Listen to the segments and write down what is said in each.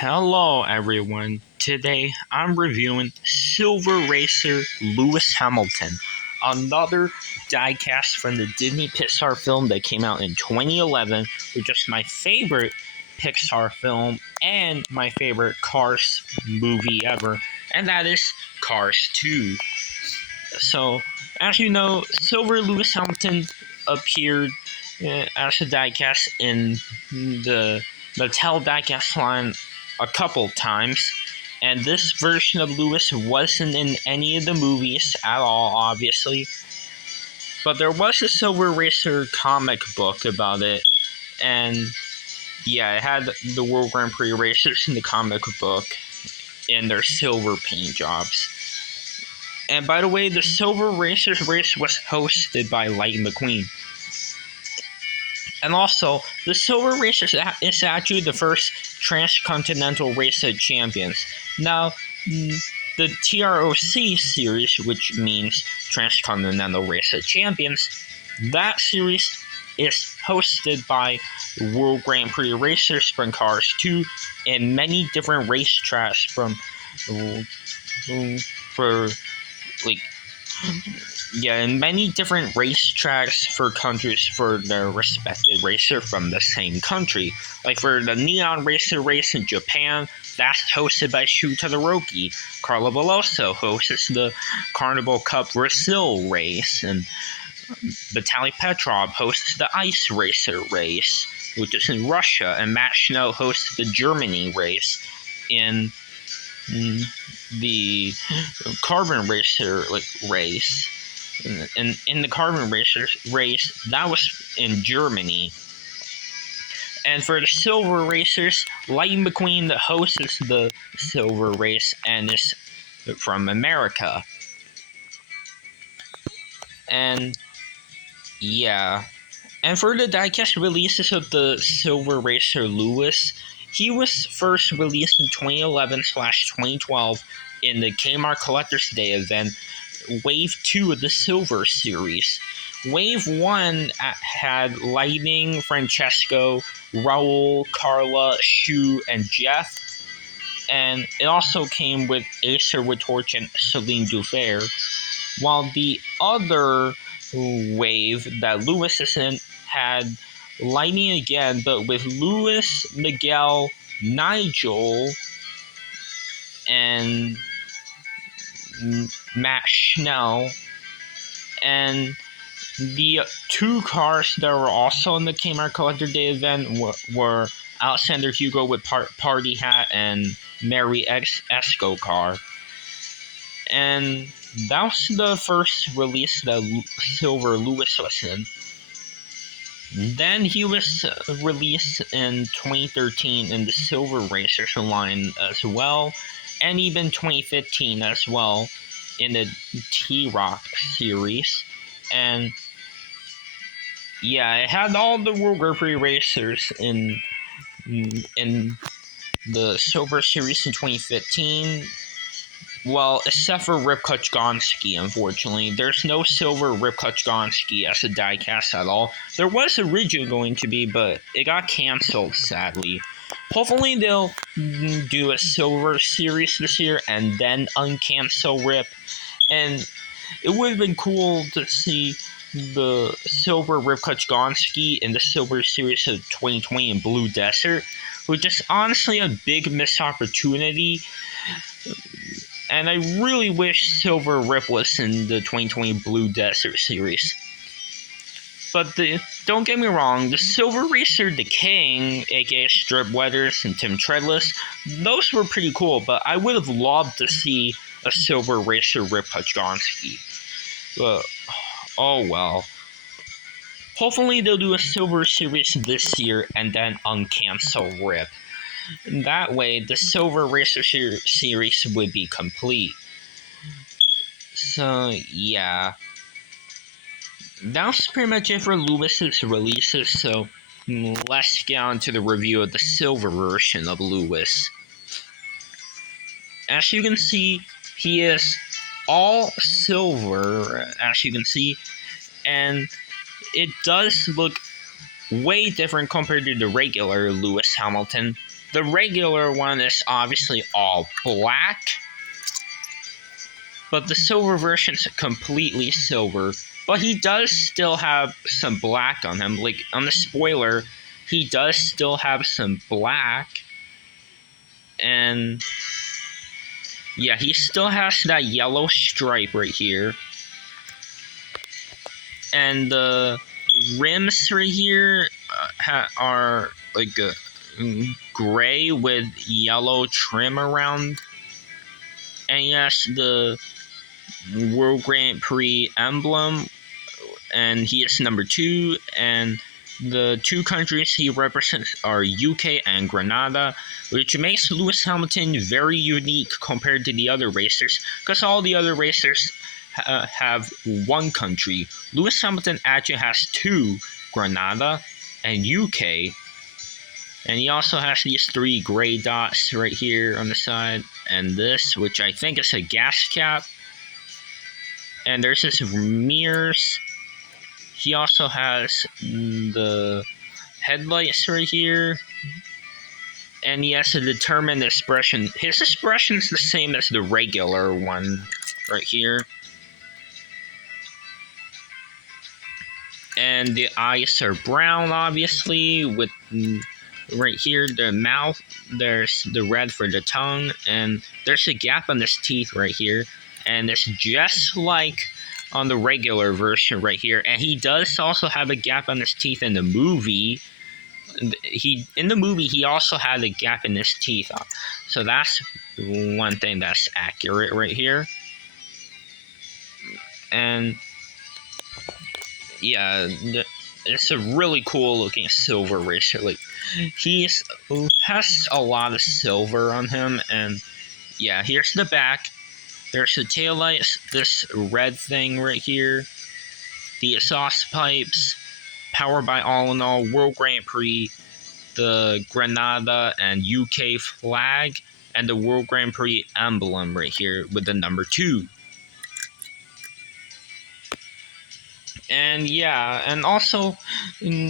Hello everyone, today I'm reviewing Silver Racer Lewis Hamilton, another diecast from the Disney Pixar film that came out in 2011, which is my favorite Pixar film and my favorite Cars movie ever, and that is Cars 2. So, as you know, Silver Lewis Hamilton appeared as a diecast in the Mattel diecast line a couple times, and this version of Lewis wasn't in any of the movies at all, obviously. But there was a Silver Racer comic book about it, and yeah, it had the World Grand Prix racers in the comic book in their silver paint jobs. And by the way, the Silver Racers race was hosted by Lightning McQueen. And also, the Silver Racers is actually the first transcontinental race of champions. Now, the TROC series, which means Transcontinental Race of Champions, that series is hosted by World Grand Prix racers from Cars 2 and many different racetracks in many different racetracks for countries for their respective racer from the same country. Like for the Neon Racer race in Japan, that's hosted by Shu Todoroki. Carlo Veloso hosts the Carnival Cup Brazil race, and Vitaly Petrov hosts the Ice Racer race, which is in Russia, and Matt Schnell hosts the Germany race in the Carbon Racer race. And in the Carbon Racers race, that was in Germany. And for the Silver Racers, Lightning McQueen, the host, is the Silver Race and is from America. And yeah. And for the diecast releases of the Silver Racer Lewis, he was first released in 2011/2012 in the Kmart Collector's Day event, Wave 2 of the Silver series. Wave 1 had Lightning, Francesco, Raul, Carla, Shu, and Jeff. And it also came with Acer with Torch and Celine Dufair. While the other wave that Lewis is in had Lightning again, but with Lewis, Miguel, Nigel, and Matt Schnell. And the two cars that were also in the Kmart Collector Day event were Alexander Hugo with Party Hat and Mary Esco car. And that was the first release that Silver Lewis was in. Then he was released in 2013 in the Silver Racers line as well, and even 2015 as well in the T-Rock series. And yeah, it had all the World Grand Prix racers in the Silver series in 2015. Well, except for Rip Kuchgonski, unfortunately. There's no Silver Rip Kuchgonski as a diecast at all. There was originally going to be, but it got canceled, sadly. Hopefully they'll do a Silver series this year and then uncancel Rip. And it would have been cool to see the Silver Rip Kuchgonski in the Silver series of 2020 in Blue Desert, which is honestly a big missed opportunity. And I really wish Silver Rip was in the 2020 Blue Desert series. But don't get me wrong, the Silver Racer The King, aka Strip Weathers and Tim Treadless, those were pretty cool, but I would have loved to see a Silver Racer Rip Kuchgonski. But, oh well. Hopefully they'll do a Silver series this year and then uncancel Rip. That way, the Silver Racer series would be complete. So, yeah. That's pretty much it for Lewis's releases, so let's get on to the review of the Silver version of Lewis. As you can see, he is all silver, as you can see, and it does look way different compared to the regular Lewis Hamilton. the regular one is obviously all black, but the silver version is completely silver. But he does still have some black on him. Like on the spoiler, he does still have some black. And yeah, he still has that yellow stripe right here. And the rims right here are like gray with yellow trim around. And yes, the World Grand Prix emblem, and he is number 2, and the 2 countries he represents are UK and Grenada, which makes Lewis Hamilton very unique compared to the other racers, because all the other racers have 1 country. Lewis Hamilton actually has 2, Grenada and UK. And he also has these 3 gray dots right here on the side, and this, which I think is a gas cap. And there's this mirrors. He also has the headlights right here. And he has a determined expression. His expression is the same as the regular one right here. And the eyes are brown, obviously, with right here the mouth. There's the red for the tongue, and there's a gap on his teeth right here. And it's just like on the regular version right here. And he does also have a gap on his teeth in the movie. In the movie he also had a gap in his teeth. So that's one thing that's accurate right here. And yeah, it's a really cool looking silver racer. Like he has a lot of silver on him. And yeah, here's the back. There's the taillights, this red thing right here, the exhaust pipes, powered by All in All, World Grand Prix, the Grenada and UK flag, and the World Grand Prix emblem right here with the number 2. And yeah, and also,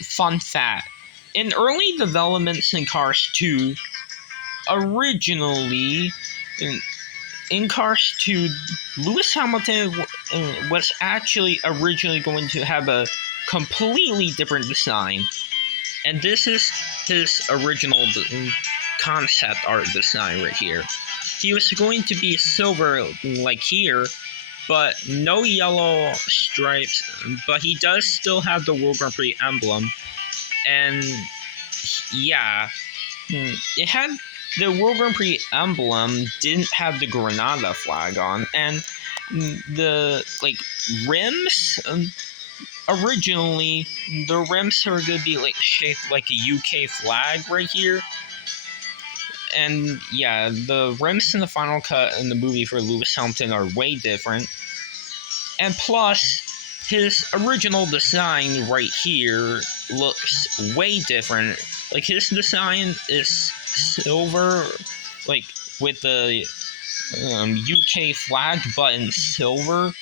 fun fact, in early developments in Cars 2, originally, in Cars 2, Lewis Hamilton was actually originally going to have a completely different design. And this is his original concept art design right here. He was going to be silver like here, but no yellow stripes. But he does still have the World Grand Prix emblem. And yeah, it had... The World Grand Prix emblem didn't have the Grenada flag on, and the rims. Originally, the rims are gonna be shaped like a UK flag right here, and yeah, the rims in the final cut in the movie for Lewis Hamilton are way different, and plus, his original design right here looks way different. Like his design is silver, with the UK flag button silver,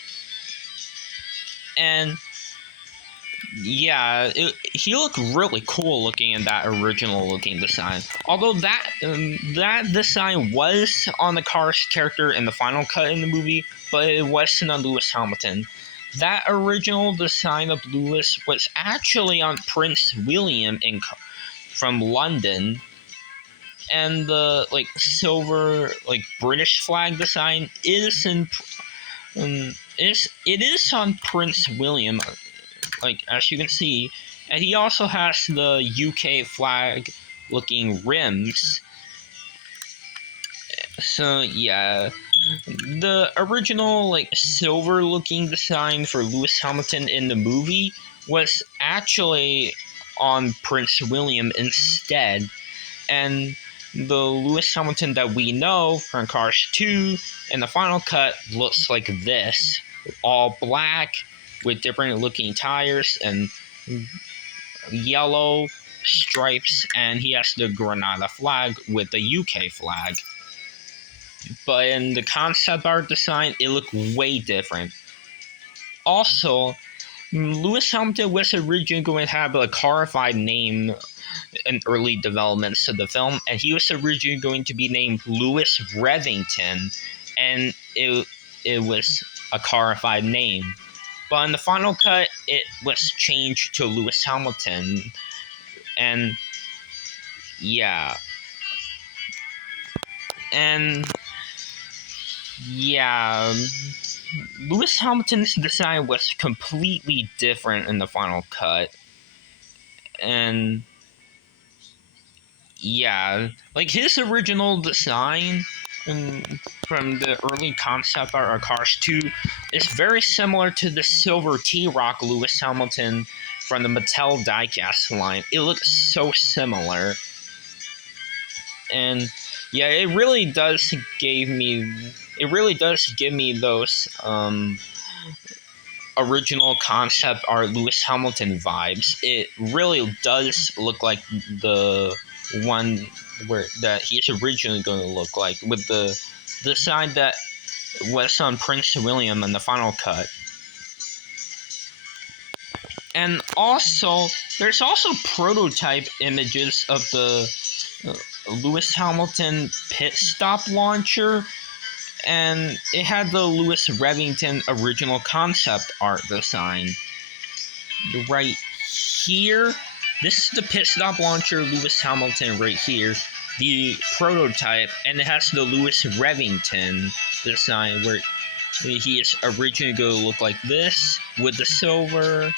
and yeah, he looked really cool looking in that original looking design. Although that design was on the Cars character in the final cut in the movie, but it wasn't on Lewis Hamilton. That original design of Lewis was actually on Prince William from London. And the silver British flag design is it is on Prince William, as you can see, and he also has the UK flag looking rims. So yeah, the original silver looking design for Lewis Hamilton in the movie was actually on Prince William instead, and the Lewis Hamilton that we know from Cars 2 in the final cut looks like this, all black with different looking tires and yellow stripes, and he has the Grenada flag with the UK flag. But in the concept art design, it looked way different. Also, Lewis Hamilton was originally going to have a carified name in early developments of the film, and he was originally going to be named Lewis Revington, and it was a carified name. But in the final cut, it was changed to Lewis Hamilton, and yeah, and yeah, Lewis Hamilton's design was completely different in the final cut, and yeah, like his original design from the early concept art of Cars 2 is very similar to the silver T-Roc Lewis Hamilton from the Mattel diecast line. It looks so similar. And yeah, it really does give me those original concept art Lewis Hamilton vibes. It really does look like the one where that he's originally going to look like, with the design that was on Prince William in the final cut. And also, there's also prototype images of the Lewis Hamilton pit stop launcher, and it had the Lewis Revington original concept art design. Right here, this is the pit stop launcher Lewis Hamilton right here, the prototype, and it has the Lewis Revington design where he is originally going to look like this with the silver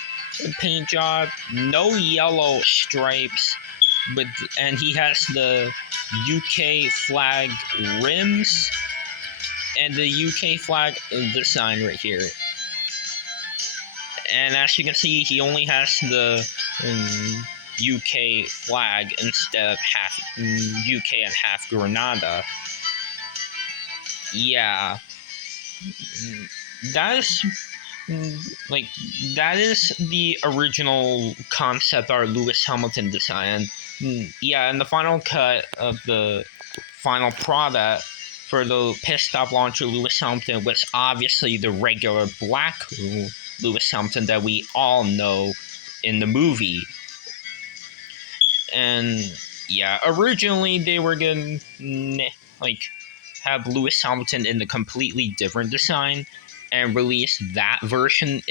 paint job, no yellow stripes, and he has the UK flag rims and the UK flag design right here. And as you can see, he only has the UK flag instead of half UK and half Grenada. Yeah, that is the original concept art Lewis Hamilton design. Yeah, in the final cut of the final product for the pit stop launcher Lewis Hamilton was obviously the regular black Lewis Hamilton that we all know in the movie. And yeah, originally they were gonna have Lewis Hamilton in a completely different design and release that version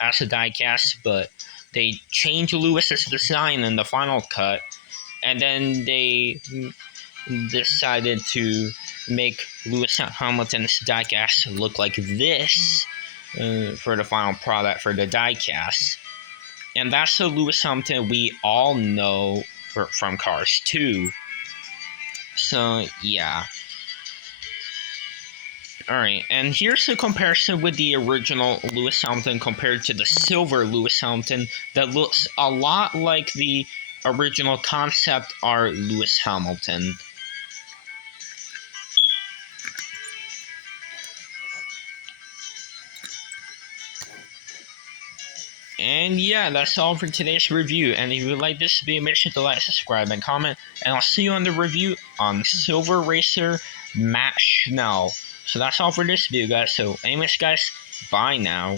as a diecast, but they changed Lewis's design in the final cut, and then they decided to make Lewis Hamilton's diecast look like this for the final product for the diecast. And that's the Lewis Hamilton we all know from Cars 2. So, yeah. Alright, and here's the comparison with the original Lewis Hamilton compared to the silver Lewis Hamilton that looks a lot like the original concept art Lewis Hamilton. And yeah, that's all for today's review. And if you like this video, make sure to like, subscribe, and comment. And I'll see you on the review on Silver Racer Matt Schnell. So that's all for this video, guys. So anyways, guys, bye now.